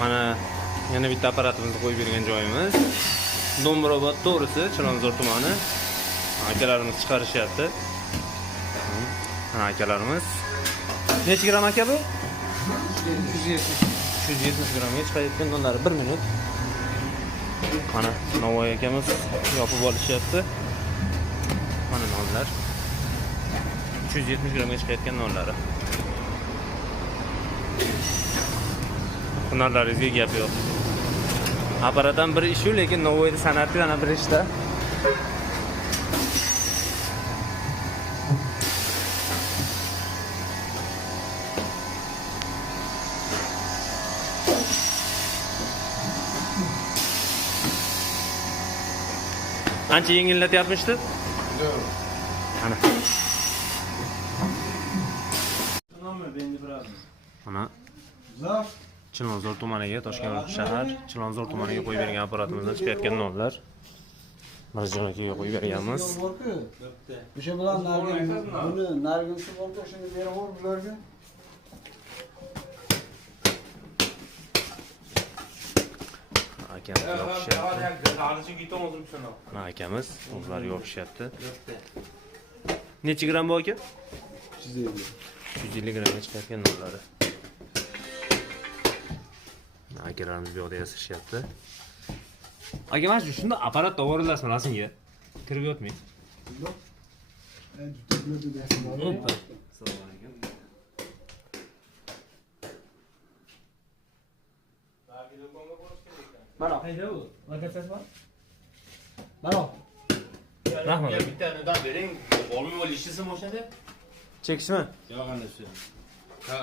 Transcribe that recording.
Mana yana bitta apparatimizni qo'yib bergan joyimiz. Do'mbrobod to'g'risi, Chilonzor tumani. Akalarimiz chiqarishyapti. Mana akalarimiz. Necha gram aka bu? 370 gramga chiqayotgan donlari 1 minut. Mana Navoiy akamiz yopib olishyapti. Mana nonlar. 370 gramga chiqayotgan nonlari. Hunarlaringizga gap yo'q. Apparatdan bir ish, lekin Navoiyda san'atli yana bir ishda. Ancha yengillatyapmishdi? Yo'q. Mana. Mana Chilonzor tumaniga, Toshkent shahar Chilonzor tumaniga qo'yib bergan apparatimizdan chiqayotgan nonlar. Marjon akaga qo'yib berganmiz. O'sha bilan buni nargisi borku, shuni beraver bularga. Akamiz yopishyapti. Mana akamiz o'zlari yopishyapti. Necha gram bu aka? 350. 350 gramga chiqayotgan nonlari. Akalarimiz bu yoqda yasashyapti. Aka, mana shunda apparat to'g'rilasmi rasmga? Kirib yotmang. Yo'q. Assalomu alaykum. Mana qayda u? Lokatsiyasi bor? Mana. Rahmat. Bittanidan bering, olmay olishsin o'shada. Chekishmi? Yo'q, ana shu. Ha.